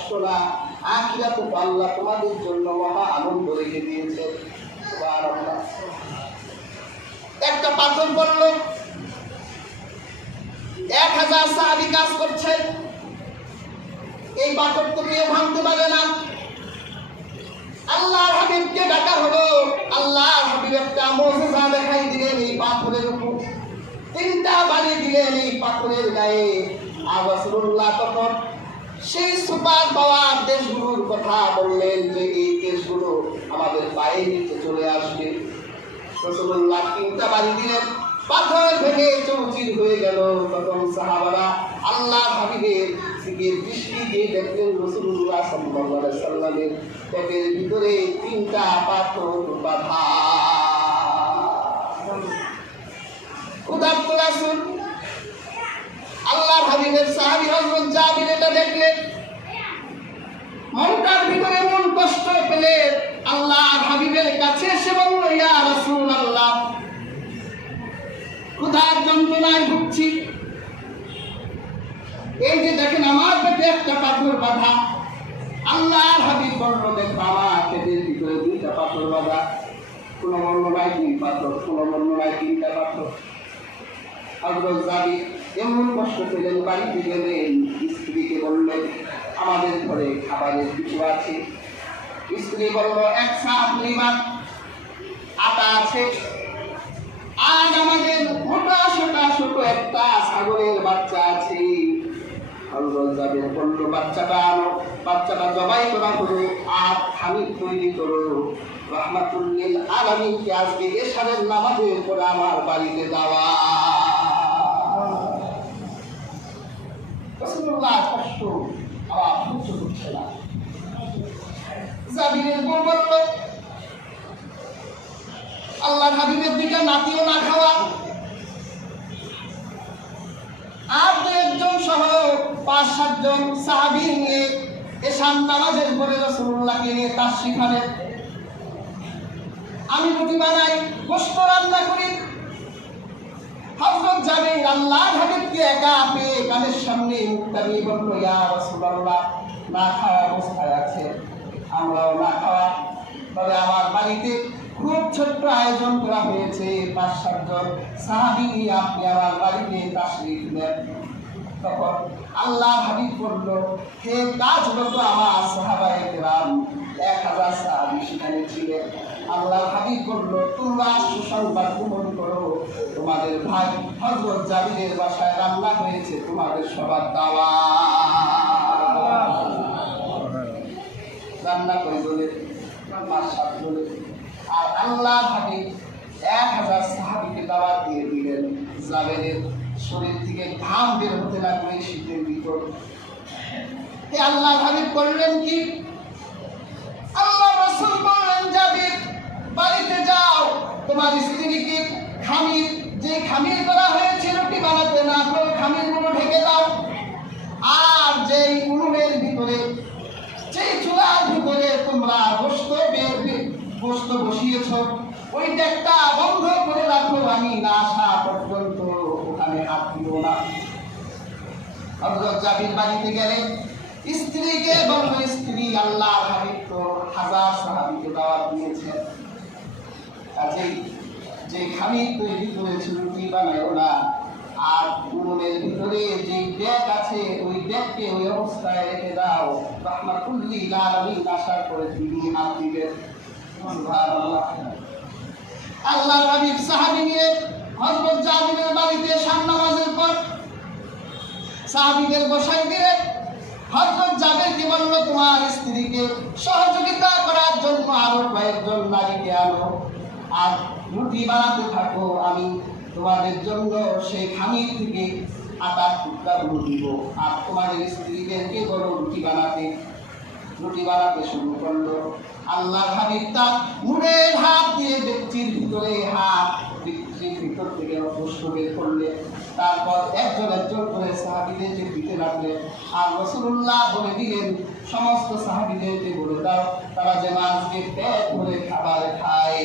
কষ্ট না, আখিরাতে আল্লাহ তোমাদের জন্য মহা আনন্দ রেখে দিয়েছে। সুবহানাল্লাহ। একটা পাথর পড়ল, 1000 সাহাবী কাজ করছে, এই পাথর তো কেউ ভাঙতে পারে না। আল্লাহর হাবিবকে ডাকা হলো, আল্লাহর হাবিব একটা মুজিজা দেখাই দিলেন এই পাথরের উপর, 3টা বাড়ি দিলেন এই পাথরের গায়ে। আর রাসূলুল্লাহ তখন সেই সুপার পাওয়ার দেশগুলোর কথা বললেন যে এই দেশগুলো আমাদের পায়ের নিচে চলে আসবে। রাসূলুল্লাহ 3টা বাড়ি দিলেন, পাথর ভেঙে চৌচির হয়ে গেল। তখন সাহাবারা আল্লাহর হাবিবের দিকে দৃষ্টি দিয়ে দেখলেন রাসূলুল্লাহ সাল্লাল্লাহু আলাইহি সাল্লামের পেটের ভিতরে 3টা পাথর বাঁধা। ক্ষুধার্ত রাসূল আল্লাহর হাবিবের সাহাবী হযরত জাবির এটা দেখলেন, মনটার ভিতরে মন কষ্ট পেলে আল্লাহর হাবিবের কাছে এসে বলল, ইয়া রাসূলুল্লাহ, ক্ষুধার যন্ত্রণায় ভুগছি, এই যে দেখেন আমার পেটে একটা পাথর বাঁধা। আল্লাহর হাবিব বলল, দেখো আমার পেটের ভিতরে 2টা পাথর বাঁধা, কোনো বর্ণনায় 3 পাথর, কোনো বর্ণনায় 3টা পাথর। হযরত জাবির এমন কষ্ট পেলেন, বাড়িতে গেলেন, স্ত্রীকে বললেন আমাদের ঘরে খাবারের কিছু আছে। স্ত্রী বলল 1 সা পরিমাণ আটা আছে, আর আমাদের মোটা সোটা ছোট একটা ছাগলের বাচ্চা আছে। হযরত জাবির বলল, বাচ্চাটা আনো, বাচ্চাটা জবাই করা হলো, আর খামির তৈরি করো, রাহমাতুল লিল আলামিনকে আজকে এশারের নামাজের পরে আমার বাড়িতে যাওয়া। রাসূলুল্লাহ কষ্ট আর সহ্য করছে না। জাবিরের বউ বলল, আল্লাহর হাবিবের দিকে নাতিও না খাওয়া, আর 2-1 সহ 5-7 জন সাহাবী নিয়ে এশার নামাজের পরে রাসূলুল্লাহকে নিয়ে তাশরিফ আনেন। আমি রুটি বানাই, গোশত রান্না করি। হযরত জাবির আল্লাহর হাবিবকে একা পেয়ে কানের সামনে মুখটা নিয়ে বলল, ইয়া রাসূলুল্লাহ, না খাওয়া অবস্থায় আছে, আমরাও না খাওয়া, তবে আমার বাড়িতে খুব ছোট্ট আয়োজন করা হয়েছে, 5-7 জন সাহাবী নিয়ে আপনি আমার বাড়িতে তাশরিফ নেন। তখন আল্লাহর হাবিব বলল, হে কাজরত আমার সাহাবায়ে কেরাম, 1000 সাহাবী সেখানে ছিলেন। আল্লাহর হাবিব বলল, তোমরা সুসংবাদ গ্রহণ করো, তোমাদের ভাই হযরত জাবিরের বাসায় রান্না হয়েছে, তোমাদের সবার দাওয়াত। রান্না করে বলে 5-7 বলে, আর আল্লাহর হাবিব 1000 সাহাবীকে দাওয়াত দিয়ে দিলেন। জাবিরের শরীর থেকে ঘাম বের হতে লাগলো এই শীতের ভিতর। আল্লাহর হাবিব করলেন কি, আল্লাহ রাসূল বললেন, জাবির বাড়িতে যাও, তোমার স্ত্রীকে খামির, যে খামির করা হয়েছে রুটি বানাতে না করে খামিরগুলো ঢেকে দাও, আর যেই উনুনের ভিতরে, যেই চুলার ভিতরে তোমরা গোশত বসিয়েছ, ওই ডেকটা বন্ধ করে রাখো, আমি না আসা পর্যন্ত ওখানে হাত দিও না। হযরত জাবির বাড়িতে গেলেন, স্ত্রীকে বলল, স্ত্রী, আল্লাহর হাবিব তো 1000 সাহাবীকে দাওয়াত দিয়েছেন, কাজেই যে খামির তৈরি করেছে রুটি বানায়ও না, আর উনুনের ভিতরে যে ডেক আছে ওই ডেককে ওই অবস্থায় রেখে দাও, রাহমাতুল লিল আলামিন আসার পরে তিনি হাত দিবেন। সুবহানাল্লাহ। আল্লাহর হাবিব সাহাবী নিয়ে হযরত জাবিরের বাড়িতে এশার নামাজের পর সাহাবীদের বসাই দিলেন। হযরত জাবিরকে বলল, তোমার স্ত্রীকে সহযোগিতা করার জন্য আরো কয়েকজন নারীকে আনো, আর রুটি বানাতে থাকো, আমি তোমাদের জন্য সেই খামির থেকে আটার টুকরাগুলো দিব, আর তোমাদের স্ত্রীদেরকে বলো রুটি বানাতে শুরু করলো। আল্লাহর হাবিব তার মুড়ের হাত দিয়ে ডেকচির ভিতরে হাত, ডেকচির ভিতর থেকে গোশত বের করলেন, তারপর একজন করে সাহাবীদেরকে দিতে লাগলেন। আর রাসূলুল্লাহ বলে দিলেন, সমস্ত সাহাবীদেরকে বলে দাও তারা যেন আজকে পেট ভরে খাবার খায়।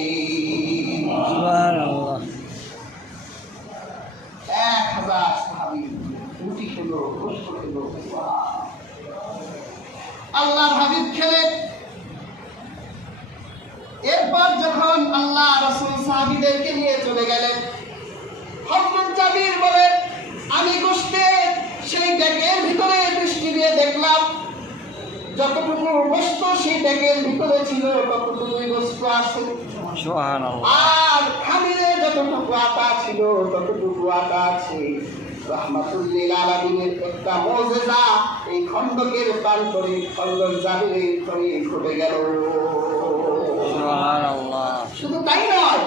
সুবহানাল্লাহ। 1000 সাহাবী রুটি খেলো, গোশত খেলো। আল্লাহর হাবিব খেলেন। এরপর যখন আল্লাহ রাসূল সাহাবীদেরকে নিয়ে চলে গেলেন, হযরত জাবির বলেন, আমি গোশতের সেই ডেকের ভিতরে দৃষ্টি দিয়ে দেখলাম, যতটুকু গোশত সেই ডেকের ভিতরে ছিল ততটুকুই গোশত আছে, সুবহানাল্লাহ। আর খামিরে যতটুকু আটা ছিল ততটুকু আটা আছে। রাহমাতুল লিল আলামিনের একটা মুজিজা এই খন্দকের প্রান্তরে খন্দক জাবিরের ঘরে ঘটে গেল, সুবহানাল্লাহ। শুধু তাই নয়,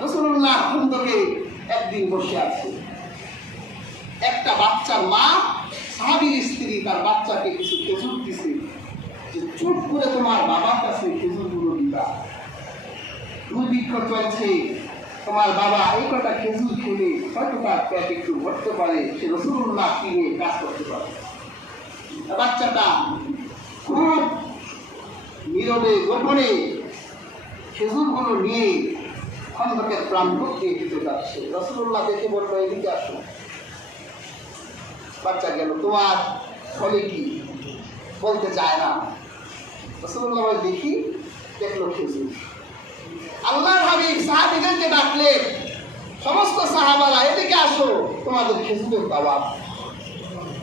রাসূলুল্লাহ খন্দকে একদিন বসে আছে, একটা বাচ্চার মা সাহাবীর স্ত্রী তার বাচ্চাকে কিছু খেজুর দিছে, যে চুপ করে তোমার বাবার কাছে খেজুরগুলো দিবা, দুর্ভিক্ষ চলছে, তোমার বাবা এই কটা খেজুর খেলে হয়তো তার পেট একটু ভরতে পারে, সে রাসূলুল্লাহ কিনে কাজ করতে পারে। বাচ্চাটা খুব নীরবে গোপনে খেজুরগুলো নিয়ে খন্দকের প্রান্ত দিয়ে দিতে যাচ্ছে। রাসূলুল্লাহ দেখে বললো, এদিকে আসো। বাচ্চা গেল, তোমার ফলে কি বলতে চায় না। রাসূলুল্লাহ দেখি, দেখলো খেজুর। আল্লাহর হাবিব সাহাবীদেরকে ডাকলেন, সমস্ত সাহাবারা এদিকে আসো, তোমাদের খেজুরের দাওয়াত।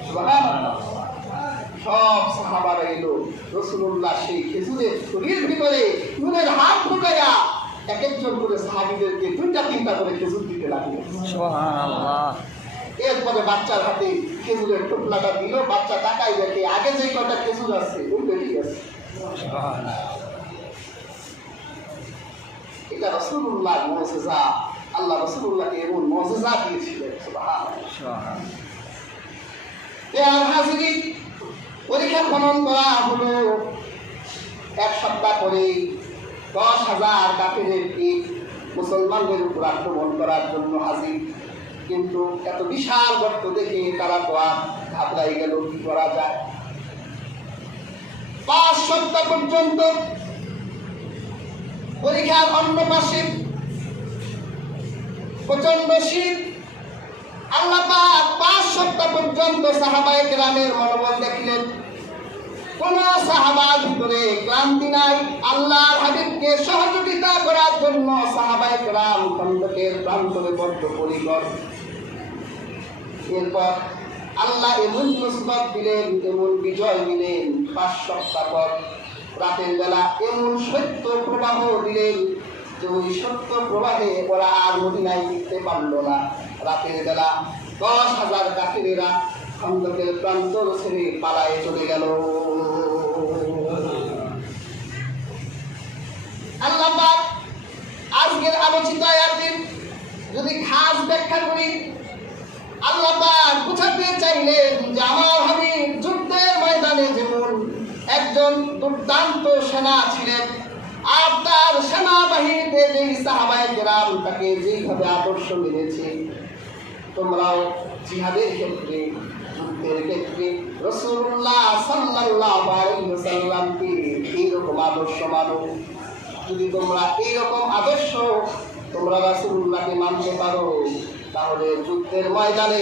সুবহানাল্লাহ। সব সাহাবারা এলো। রাসূলুল্লাহ সেই খেজুরের ছড়ির ভিতরে নুনের হাত ঢুকাইয়া এক একজন করে সাহাবীদেরকে দুইটা তিনটা করে খেজুর দিতে লাগলেন, সুবহানাল্লাহ। এরপরে বাচ্চার হাতে খেজুরের টোপলাটা দিল, বাচ্চা তাকাই দেখে আগে যে কটা খেজুর আছে ওই বেরিয়ে গেছে, সুবহানাল্লাহ। এটা রাসূলুল্লাহ মুজিজা, আল্লাহ রাসূলুল্লাহকে এমন মুজিজা দিয়েছিলেন, সুবহানাল্লাহ। এর হাজিরি পরীক্ষা খনন করা হলো, এক সপ্তাহ পরে 10,000 কাফেরের টিম মুসলমানদের উপর আক্রমণ করার জন্য হাজির। কিন্তু এত বিশাল গর্ত দেখে তারা তো আর ঘাবড়াই গেল, কি করা যায়। 5 সপ্তাহ পর্যন্ত পরীক্ষার অন্য পাশে প্রচন্ড শীত। আল্লাহ পাক 5 সপ্তাহ পর্যন্ত সাহাবায়ে কেরামের মনোবল দেখলেন, কোন সাহাবার ভিতরে ক্লান্তি নাই। আল্লাহর হাবিবকে সহযোগিতা করার জন্য সাহাবায়ে কেরাম খন্দকের প্রান্তরে বদ্ধপরিকর। এরপর আল্লাহ এমন মুসিবত দিলেন, এমন বিজয় দিলেন, 5 সপ্তাহ পর রাতের বেলা এমন সত্য প্রবাহ দিলেন যে ওই সত্য প্রবাহে ওরা আর মদিনায় টিকতে পারল না। রাতের বেলা 10,000 কাফেরেরা খন্দকের প্রান্তর ছেড়ে পালায়ে চলে গেল। আল্লাহ পাক আজকের আলোচিত আয়াতটির যদি খাস ব্যাখ্যা করি, আল্লাহ পাক বুঝাতে চাইলেন যে আমার হাবিব যুদ্ধের ময়দানে যেমন একজন দুর্দান্ত সেনা ছিলেন, আর তার সেনাবাহিনীতে যেই সাহাবায়ে কেরাম তাকে যেইভাবে আদর্শ মেনেছে, তোমরাও জিহাদের ক্ষেত্রে যুদ্ধের ক্ষেত্রে রাসূলুল্লাহ সাল্লাল্লাহু আলাইহি ওয়াসাল্লামকে এইরকম আদর্শ মানো। যদি তোমরা এইরকম আদর্শ তোমরা রাসূলুল্লাহকে মানতে পারো, তাহলে যুদ্ধের ময়দানে